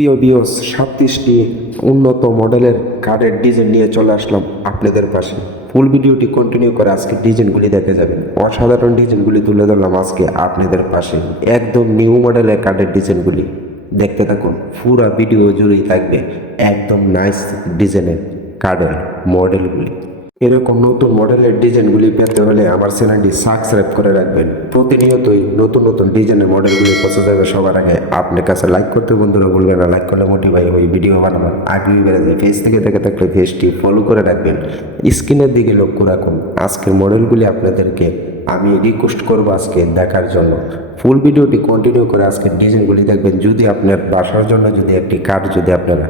প্রিয় বিওস সাতত্রিশটি উন্নত মডেলের কার্ডের ডিজাইন নিয়ে চলে আসলাম আপনাদের পাশে। ফুল ভিডিওটি কন্টিনিউ করে আজকে ডিজাইনগুলি দেখে যাবেন। অসাধারণ ডিজাইনগুলি তুলে ধরলাম আজকে আপনাদের পাশে। একদম নিউ মডেলের কার্ডের ডিজাইনগুলি। দেখতে থাকুন, পুরো ভিডিও জুড়েই থাকবে একদম নাইস ডিজাইনের কার্ডের মডেলগুলি এরকম নতুন মডেলের ডিজাইনগুলি পেতে হলে আমার চ্যানেলটি সাবস্ক্রাইব করে রাখবেন। প্রতিনিয়তই নতুন নতুন ডিজাইনের মডেলগুলি পৌঁছে যাবে সবার আগে। আপনার কাছে লাইক করতে বন্ধুরা ভুলবেন না লাইক করলে মোটিভাই ওই ভিডিও বানাবেন। আগ্রহী বেড়ে যায়। ফেস থেকে দেখে থাকলে ফেসটি ফলো করে রাখবেন। স্ক্রিনের দিকে লক্ষ্য রাখুন। আজকের মডেলগুলি আপনাদেরকে আমি রিকোয়েস্ট করব আজকে দেখার জন্য। ফুল ভিডিওটি কন্টিনিউ করে আজকের ডিজাইনগুলি দেখবেন। যদি আপনার বাসার জন্য যদি একটি কার্ড যদি আপনারা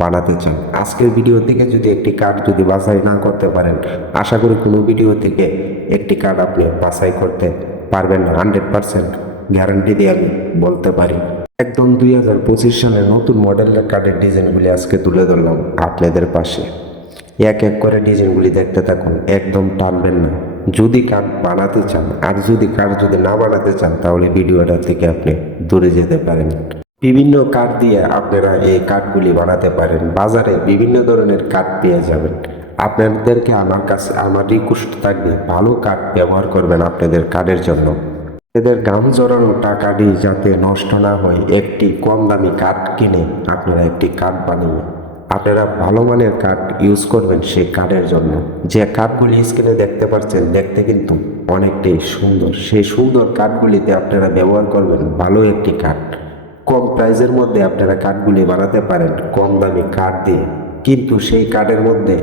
বানাতে চান। আজকের ভিডিও থেকে যদি একটি কার্ড যদি বাছাই না করতে পারেন, আশা করি কোনো ভিডিও থেকে একটি কার্ড আপনি বাছাই করতে পারবেন না। হান্ড্রেড পারসেন্ট গ্যারান্টি দিয়ে আমি বলতে পারি। একদম দুই হাজার পঁচিশ সালের নতুন মডেলের কার্ডের ডিজাইনগুলি আজকে তুলে ধরলাম আপনাদের পাশে। এক এক করে ডিজাইনগুলি দেখতে থাকুন, একদম টানবেন না। যদি কার্ড বানাতে চান, আর যদি কার্ড যদি না বানাতে চান, তাহলে ভিডিওটা থেকে আপনি দূরে যেতে পারেন। বিভিন্ন কাঠ দিয়ে আপনারা এই কাঠগুলি বানাতে পারেন। বাজারে বিভিন্ন ধরনের কাঠ পেয়ে যাবেন। আপনাদেরকে আমার কাছে, আমার রিকোয়েস্ট থাকবে, ভালো কাঠ ব্যবহার করবেন আপনাদের কাঠের জন্য। এদের গাম জড়ানো টাকাটি যাতে নষ্ট না হয়, একটি কম দামি কাঠ কিনে আপনারা একটি কাঠ বানিয়ে, আপনারা ভালো মানের কাঠ ইউজ করবেন সেই কাঠের জন্য। যে কাঠগুলি স্ক্রিনে দেখতে পাচ্ছেন, দেখতে কিন্তু অনেকটাই সুন্দর। সেই সুন্দর কাঠগুলিতে আপনারা ব্যবহার করবেন ভালো একটি কাঠ। কম প্রাইজের মধ্যে আপনারা কাঠগুলি বানাতে পারেন, কম দামি কাঠ দিয়ে। কিন্তু সেই কাঠের মধ্যে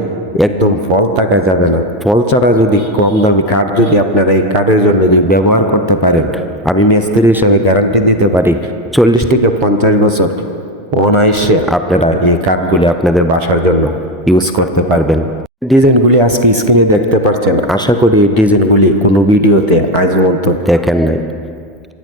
একদম ফল থাকা যাবে না। ফল ছাড়া যদি কম দামি কাঠ যদি আপনারা এই কাঠের জন্য যদি ব্যবহার করতে পারেন, আমি মিস্ত্রি হিসাবে গ্যারান্টি দিতে পারি, চল্লিশ থেকে পঞ্চাশ বছর অনায়াসে আপনারা এই কাঠগুলি আপনাদের বাসার জন্য ইউজ করতে পারবেন। ডিজাইনগুলি আজকে স্ক্রিনে দেখতে পাচ্ছেন আশা করি এই ডিজাইনগুলি কোনো ভিডিওতে আজ পর্যন্ত দেখেন নাই।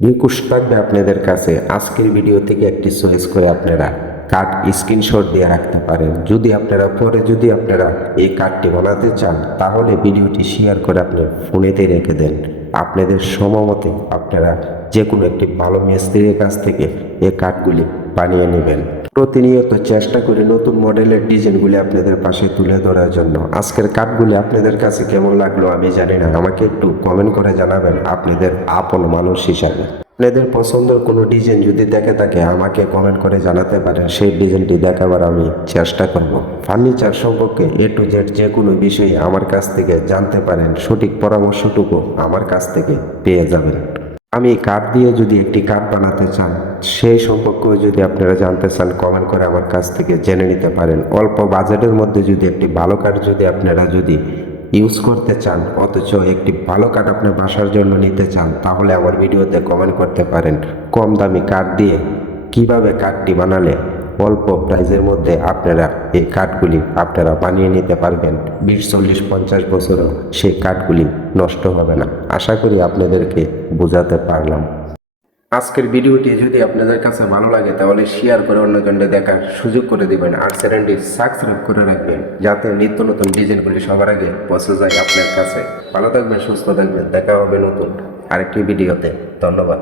রিকোয়েস্ট থাকবে আপনাদের কাছে। আজকের ভিডিও থেকে একটি চয়েস করে আপনারা কার্ড স্ক্রিনশট দিয়ে রাখতে পারেন। যদি আপনারা, পরে যদি আপনারা এই কার্ডটি বানাতে চান, তাহলে ভিডিওটি শেয়ার করে আপনি ফোনেতে রেখে দেন। আপনাদের সমমতে আপনারা যে কোনো একটি ভালো মিস্ত্রির কাছ থেকে এই কার্ডগুলি বানিয়ে নেবেন। প্রতিনিয়ত চেষ্টা করি নতুন মডেলের ডিজাইনগুলি আপনাদের পাশে তুলে ধরার জন্য। আজকের কার্ডগুলি আপনাদের কাছে কেমন লাগল আমি জানি না। আমাকে একটু কমেন্ট করে জানাবেন আপনাদের আপন মানুষ হিসাবে। আপনাদের পছন্দের কোনো ডিজাইন যদি দেখে থাকে, আমাকে কমেন্ট করে জানাতে পারেন। সেই ডিজাইনটি দেখাবার আমি চেষ্টা করব। ফার্নিচার সম্পর্কে এ টু জেড যে কোনো বিষয়ে আমার কাছ থেকে জানতে পারেন। সঠিক পরামর্শটুকু আমার কাছ থেকে পেয়ে যাবেন। আমি কাঠ দিয়ে যদি একটি কাঠ বানাতে চান সেই সম্পর্কেও যদি আপনারা জানতে চান কমেন্ট করে আমার কাছ থেকে জেনে নিতে পারেন। অল্প বাজেটের মধ্যে যদি একটি ভালো কাঠ যদি আপনারা যদি ইউজ করতে চান, অথচ একটি ভালো কাঠ আপনার বাসার জন্য নিতে চান, তাহলে আমার ভিডিওতে কমেন্ট করতে পারেন। কম দামি কাঠ দিয়ে কীভাবে কাঠটি বানালে অল্প প্রাইজের মধ্যে আপনারা এই কাঠগুলি আপনারা বানিয়ে নিতে পারবেন। বিশ, চল্লিশ, পঞ্চাশ বছরও সেই কাঠগুলি নষ্ট হবে না। আশা করি আপনাদেরকে বোঝাতে পারলাম। আজকের ভিডিওটি যদি আপনাদের কাছে ভালো লাগে, তাহলে শেয়ার করে অন্যজনকে দেখার সুযোগ করে দিবেন আর চ্যানেলটি সাবস্ক্রাইব করে রাখবেন, যাতে নিত্য নতুন ডিজাইনগুলি সবার আগে পৌঁছে যায় আপনার কাছে। ভালো থাকবেন, সুস্থ থাকবেন, দেখা হবে নতুন আরেকটি ভিডিওতে। ধন্যবাদ।